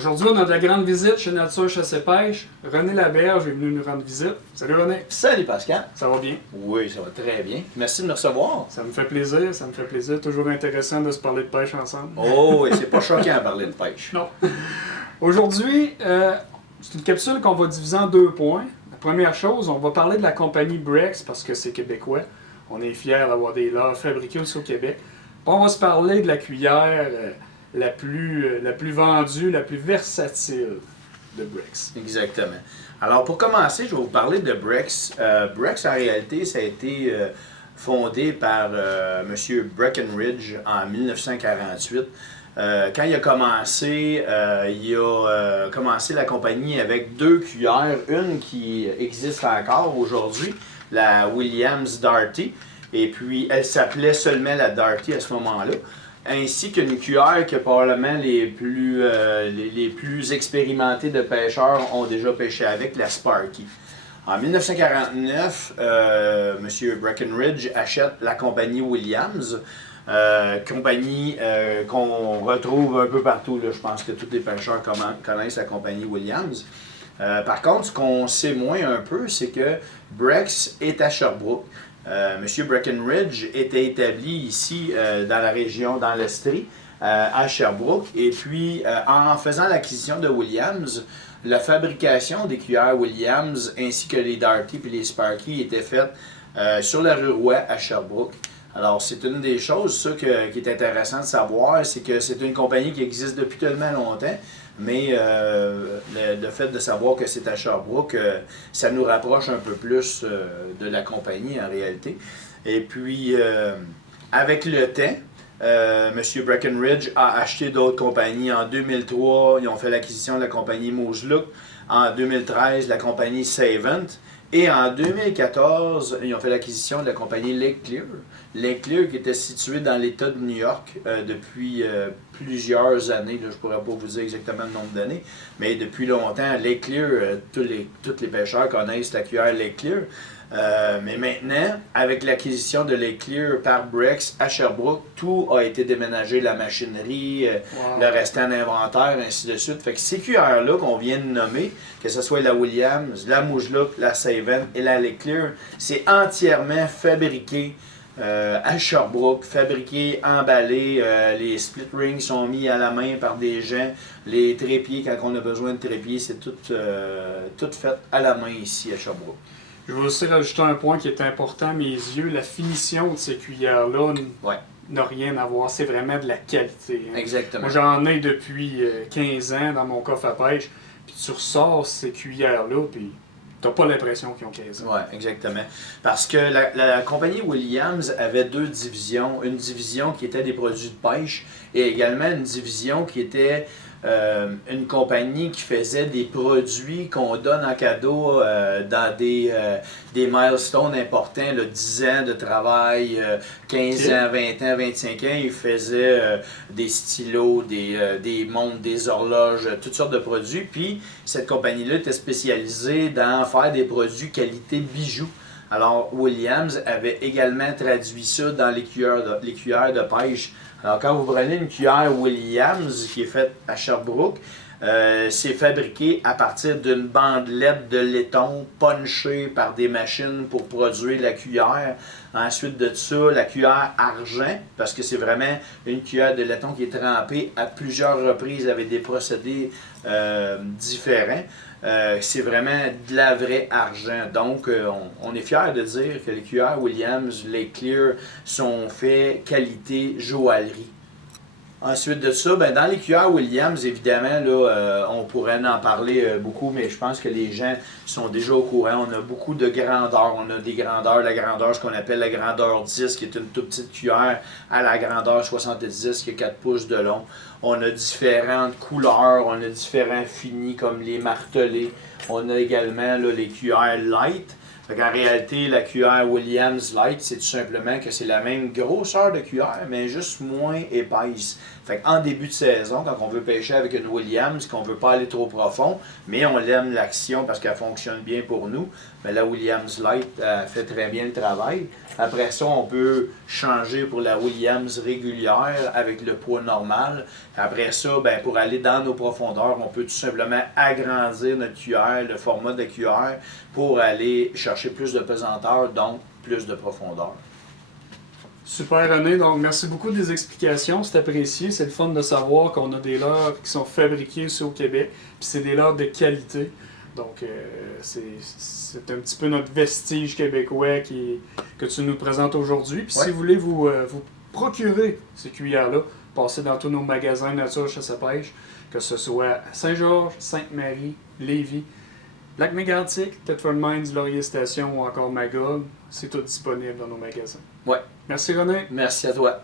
Aujourd'hui, on a de la grande visite chez Nature Chasse et Pêche. René Laberge est venu nous rendre visite. Salut René. Salut Pascal. Ça va bien? Oui, ça va très bien. Merci de me recevoir. Ça me fait plaisir, ça me fait plaisir. Toujours intéressant de se parler de pêche ensemble. Oh, et c'est pas choquant à parler de pêche. Non. Aujourd'hui, c'est une capsule qu'on va diviser en 2 points. La première chose, on va parler de la compagnie Brex parce que c'est québécois. On est fiers d'avoir des leurres fabriqués aussi au Québec. Puis on va se parler de la cuillère la plus vendue, la plus versatile de Brex. Exactement. Alors, pour commencer, je vais vous parler de Brex. Brex, en réalité, ça a été fondé par M. Breckenridge en 1948. Quand il a commencé la compagnie avec 2 cuillères, une qui existe encore aujourd'hui, la Williams Darty, et puis elle s'appelait seulement la Darty à ce moment-là, ainsi qu'une cuillère que probablement les plus expérimentés de pêcheurs ont déjà pêché avec, la Sparky. En 1949, M. Breckenridge achète la compagnie Williams, compagnie qu'on retrouve un peu partout. Là. Je pense que tous les pêcheurs connaissent la compagnie Williams. Par contre, ce qu'on sait moins un peu, c'est que Brex est à Sherbrooke. M. Breckenridge était établi ici dans la région, dans l'Estrie, à Sherbrooke. Et puis, en faisant l'acquisition de Williams, la fabrication des cuillères Williams ainsi que les Darty et les Sparky était faite sur la rue Roy à Sherbrooke. Alors, c'est une des choses, ça, qui est intéressant de savoir, c'est que c'est une compagnie qui existe depuis tellement longtemps, mais le fait de savoir que c'est à Sherbrooke, ça nous rapproche un peu plus de la compagnie en réalité. Et puis, avec le temps, M. Breckenridge a acheté d'autres compagnies. En 2003, ils ont fait l'acquisition de la compagnie Mooselook. En 2013, la compagnie Savant. Et en 2014, ils ont fait l'acquisition de la compagnie Lake Clear. Lake Clear qui était située dans l'État de New York depuis plusieurs années. Là, je ne pourrais pas vous dire exactement le nombre d'années, mais depuis longtemps, Lake Clear, tous les pêcheurs connaissent la cuillère Lake Clear. Mais maintenant, avec l'acquisition de Lake Clear par Brex à Sherbrooke, tout a été déménagé, la machinerie, le restant d'inventaire, ainsi de suite. Fait que ces cuillères-là qu'on vient de nommer, que ce soit la Williams, la Mooselook, la Savant et la Lake Clear, c'est entièrement fabriqué à Sherbrooke, fabriqué, emballé. Les split rings sont mis à la main par des gens. Les trépieds, quand on a besoin de trépieds, c'est tout fait à la main ici à Sherbrooke. Je vais aussi rajouter un point qui est important à mes yeux. La finition de ces cuillères-là n'a rien à voir. C'est vraiment de la qualité. Hein. Exactement. Moi, j'en ai depuis 15 ans dans mon coffre à pêche. Puis tu ressors ces cuillères-là, puis t'as pas l'impression qu'ils ont 15 ans. Oui, exactement. Parce que la compagnie Williams avait 2 divisions. Une division qui était des produits de pêche et également une division qui était une compagnie qui faisait des produits qu'on donne en cadeau dans des milestones importants, là, 10 ans de travail, 15 ans, 20 ans, 25 ans. Ils faisaient des stylos, des montres, des horloges, toutes sortes de produits. Puis cette compagnie-là était spécialisée dans faire des produits qualité bijoux. Alors Williams avait également traduit ça dans les cuillères de pêche. Alors, quand vous prenez une cuillère Williams qui est faite à Sherbrooke, c'est fabriqué à partir d'une bandelette de laiton punchée par des machines pour produire la cuillère. Ensuite de ça, la cuillère argent, parce que c'est vraiment une cuillère de laiton qui est trempée à plusieurs reprises avec des procédés différents. C'est vraiment de la vraie argent. Donc, on est fiers de dire que les cuillères Williams, les Clear, sont faits qualité joaillerie. Ensuite de ça, ben, dans les cuillères Williams, évidemment, là, on pourrait en parler beaucoup, mais je pense que les gens sont déjà au courant. On a beaucoup de grandeurs. On a des grandeurs, la grandeur, ce qu'on appelle la grandeur 10, qui est une toute petite cuillère, à la grandeur 70, qui a 4 pouces de long. On a différentes couleurs, on a différents finis, comme les martelés. On a également là, les cuillères light. Fait qu'en réalité, la cuillère Williams Light, c'est tout simplement que c'est la même grosseur de cuillère, mais juste moins épaisse. Fait qu'en début de saison, quand on veut pêcher avec une Williams, qu'on veut pas aller trop profond, mais on aime l'action parce qu'elle fonctionne bien pour nous, mais la Williams Light fait très bien le travail. Après ça, on peut changer pour la Williams régulière avec le poids normal. Après ça, ben, pour aller dans nos profondeurs, on peut tout simplement agrandir notre cuillère, le format de la cuillère, pour aller chercher plus de pesanteur, donc plus de profondeur. Super René, donc merci beaucoup des explications, c'est apprécié, c'est le fun de savoir qu'on a des leurres qui sont fabriqués ici au Québec, puis c'est des leurres de qualité, donc c'est un petit peu notre vestige québécois que tu nous présentes aujourd'hui, puis si vous voulez vous procurer ces cuillères-là, passez dans tous nos magasins nature, chasse à pêche, que ce soit à Saint-Georges, Sainte-Marie, Lévis, Lac-Mégantic, Thetford Mines, Laurier Station ou encore Magog, c'est tout disponible dans nos magasins. Ouais. Merci René. Merci à toi.